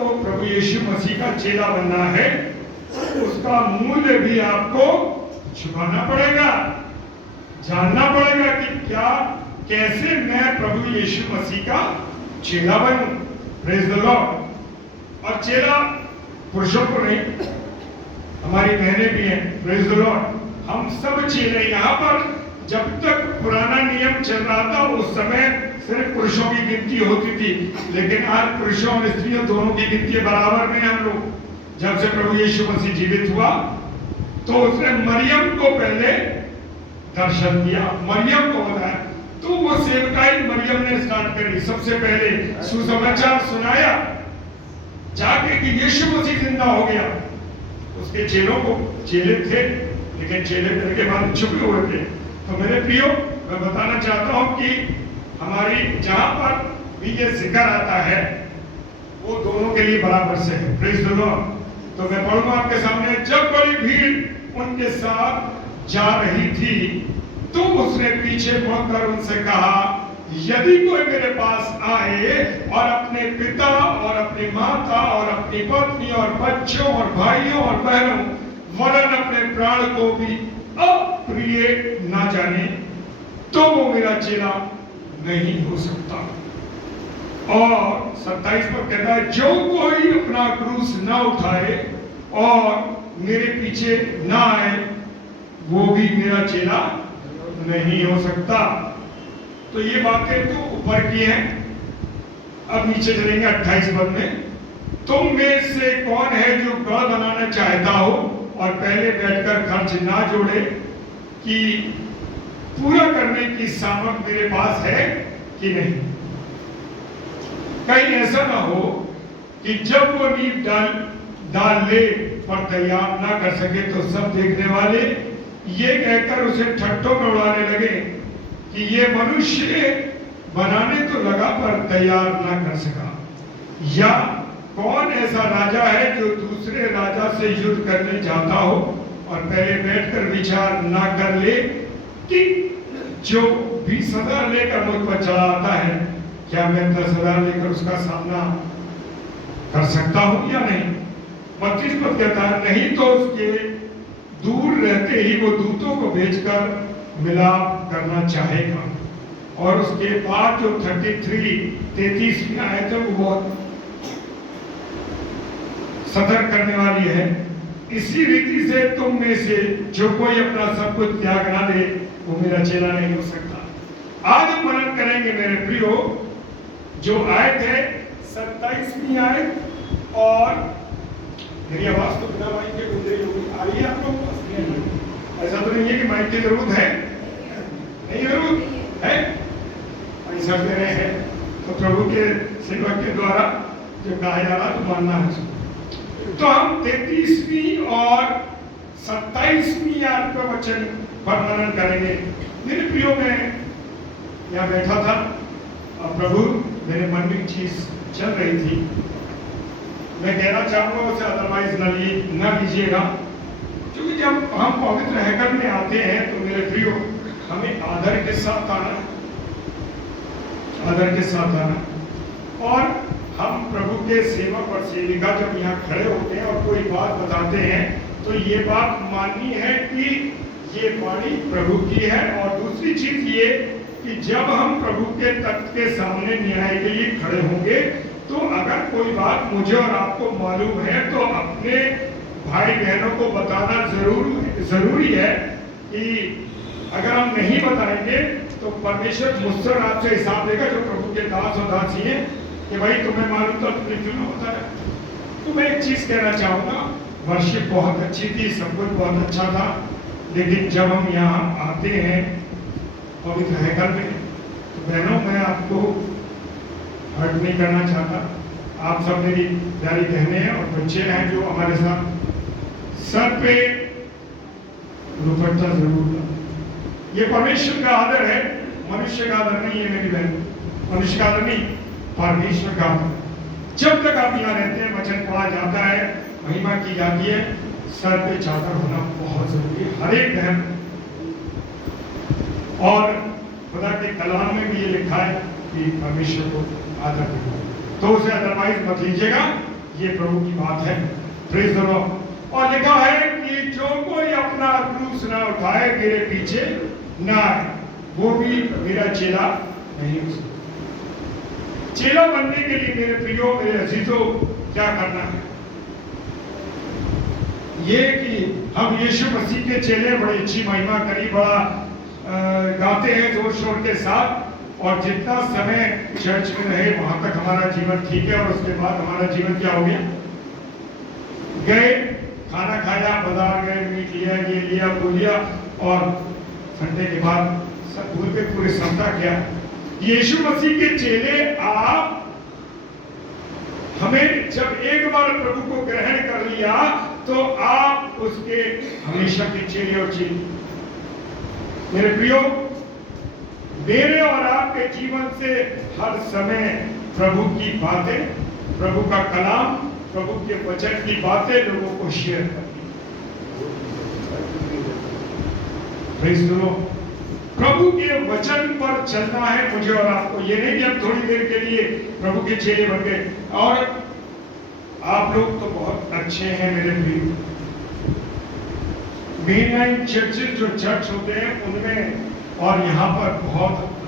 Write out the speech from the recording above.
आपको प्रभु यीशु मसीह का चेला बनना है, उसका मूल्य भी आपको चुकाना पड़ेगा। जानना पड़ेगा कि क्या कैसे मैं प्रभु यीशु मसीह का चेला बनूं। Praise the Lord. और चेला पुरुषों को नहीं, हमारी बहनें भी हैं। Praise the Lord. हम सब चेले। यहाँ पर जब तक पुराना नियम चल रहा था उस समय सिर्फ पुरुषों की गिनती होती थी, लेकिन आज पुरुषों और स्त्रियों दोनों की गिनती बराबर में हम लोग। जब से प्रभु यीशु मसीह जीवित हुआ तो उसने मरियम को पहले दर्शन दिया, मरियम को बताया, तो वो सेवकाई मरियम ने स्टार्ट करी। सबसे पहले सुसमाचार सुनाया जाके कि यीशु मसीह जिंदा हो गया। उसके चेलों को, चेले थे लेकिन चेले मेरे के बाद छुपे हुए थे। तो मेरे प्रियो, मैं बताना चाहता हूं कि हमारी जहां पर भी ये जिक्र आता है वो दोनों के लिए बराबर से है। Praise the Lord. तो मैं पढ़ूंगा आपके सामने। जब बड़ी भीड़ उनके साथ जा रही थी तो उसने पीछे मुड़कर उनसे कहा, यदि कोई मेरे पास आए और अपने पिता और अपनी माता और अपनी पत्नी और बच्चों और भाइयों और बहनों वरन अपने प्राण को भी अप्रिय ना जाने, तो वो मेरा चेला नहीं हो सकता। और 27 पर कहता है, जो कोई अपना क्रूस न उठाए और मेरे पीछे ना आए वो भी मेरा चेला नहीं हो सकता। तो ये बातें तो ऊपर की हैं। अब नीचे चलेंगे 28 पद में। तुम में से कौन है जो गढ़ बनाना चाहता हो और पहले बैठकर खर्च ना जोड़े कि पूरा करने की सामर्थ मेरे पास है कि नहीं। कहीं ऐसा ना हो कि जब वो नींव डाल ले पर तैयार ना कर सके तो सब देखने वाले ये कहकर उसे ठट्ठों में उड़ाने लगे कि ये मनुष्य बनाने तो लगा पर तैयार ना कर सका। या कौन ऐसा राजा है जो दूसरे राजा से युद्ध करने जाता हो और पहले बैठकर विचार ना कर ले कि जो 20,000 लेकर मुझ पर चला आता है, क्या मैं 10,000 लेकर उसका सामना कर सकता हूं या नहीं। 32 पद कहता है, नहीं तो उसके दूर रहते ही वो दूतों को भेजकर मिलाप करना चाहेगा। और उसके बाद जो 33 में आए थे वो बहुत सतर्क करने वाली है। इसी रीति से तुम में से जो कोई अपना सब कुछ त्याग ना दे वो मेरा चेला नहीं हो सकता। आज हम मनन करेंगे मेरे प्रियो, जो आए थे 27वीं आयत। और मेरी आवाज तो बिना माइक के गुंज रही होगी, आ रही है आप लोग? ऐसा तो नहीं है कि माइक की जरूरत है, नहीं जरूरत है, ऐसा दे रहे हैं तो प्रभु के सेवक के द्वारा जो कहा जा रहा तो मानना है। तो हम 33वीं और 27वीं आयत का वचन पर मनन करेंगे। मेरे प्रियो, मैं यहाँ बैठा था और प्रभु मेरे मन में चीज चल रही थी, मैं कहना चाहूंगा उसे अदरवाइज न लीजिएगा। क्योंकि जब हम पवित्र हैकल में आते हैं तो मेरे प्रियो हमें आदर के साथ आना, आदर के साथ आना। और हम प्रभु के सेवक और सेविका जब यहाँ खड़े होते हैं और कोई बात बताते हैं तो ये बात माननी है कि ये वाणी प्रभु की है। और दूसरी चीज ये कि जब हम प्रभु के तख्त के सामने न्याय के लिए खड़े होंगे तो अगर कोई बात मुझे और आपको मालूम है तो अपने भाई बहनों को बताना जरूरी है। कि अगर हम नहीं बताएंगे तो परमेश्वर मुझसे और आपसे हिसाब देगा, जो प्रभु के दास और दासी हैं, कि भाई तुम्हें मालूम था, तुमने क्यों ना बताया। तो मैं एक चीज कहना चाहूंगा, वर्शिप बहुत अच्छी थी, सब कुछ बहुत अच्छा था, लेकिन जब हम यहाँ आते हैं पवित्र हैकल में तो बहनों, मैं आपको हर्ट नहीं करना चाहता। आप सब मेरी प्यारी बहनें हैं और बच्चे हैं जो हमारे साथ सर पे दुपट्टा जरूर था। ये परमेश्वर का आदर है, मनुष्य का आदर नहीं है मेरी बहन, मनुष्य का आदर नहीं, परमेश्वर का आदर। जब तक आप यहाँ रहते हैं, वचन पढ़ा जाता है, महिमा की जाती है, सर पे चादर होना बहुत जरूरी है, हर एक बहन। और खुदा के कलाम में भी ये लिखा है कि परमेश्वर को आदर करो, तो उसे अदरवाइज मत लीजिएगा। ये प्रभु की बात है। Praise the Lord. और लिखा है कि जो कोई अपना क्रूस ना उठाए मेरे पीछे ना आए, वो भी मेरा चेला नहीं हो सकता। चेला बनने के लिए मेरे प्रियो, मेरे अजीजों, क्या करना है? ये कि हम यीशु मसीह के चेले बड़ी अच्छी महिमा करी, बड़ा गाते हैं जोर शोर के साथ, और जितना समय चर्च में रहे वहां तक हमारा जीवन ठीक है, और उसके बाद हमारा जीवन क्या हो गया? गए, खाना खाया, बाजार गए, मीट लिया, ये लिया, वो लिया, और संडे के बाद सब भूल के पूरे समझा क्या? यीशु मसीह के चेले आप, हमें जब एक बार प्रभु को ग्रहण कर लिया तो आप उसके हमेशा के चेले और चेली। मेरे प्रियो, मेरे और आपके जीवन से हर समय प्रभु की बातें, प्रभु का कलाम, प्रभु के वचन की बातें लोगों को शेयर करनी। Praise the Lord. प्रभु के वचन पर चलना है मुझे और आपको। ये नहीं कि हम थोड़ी देर के लिए प्रभु के चेले बन गए। और आप लोग तो बहुत अच्छे हैं मेरे प्रिय। मेन लाइन चर्चेज जो चर्च होते हैं उनमें और यहाँ पर बहुत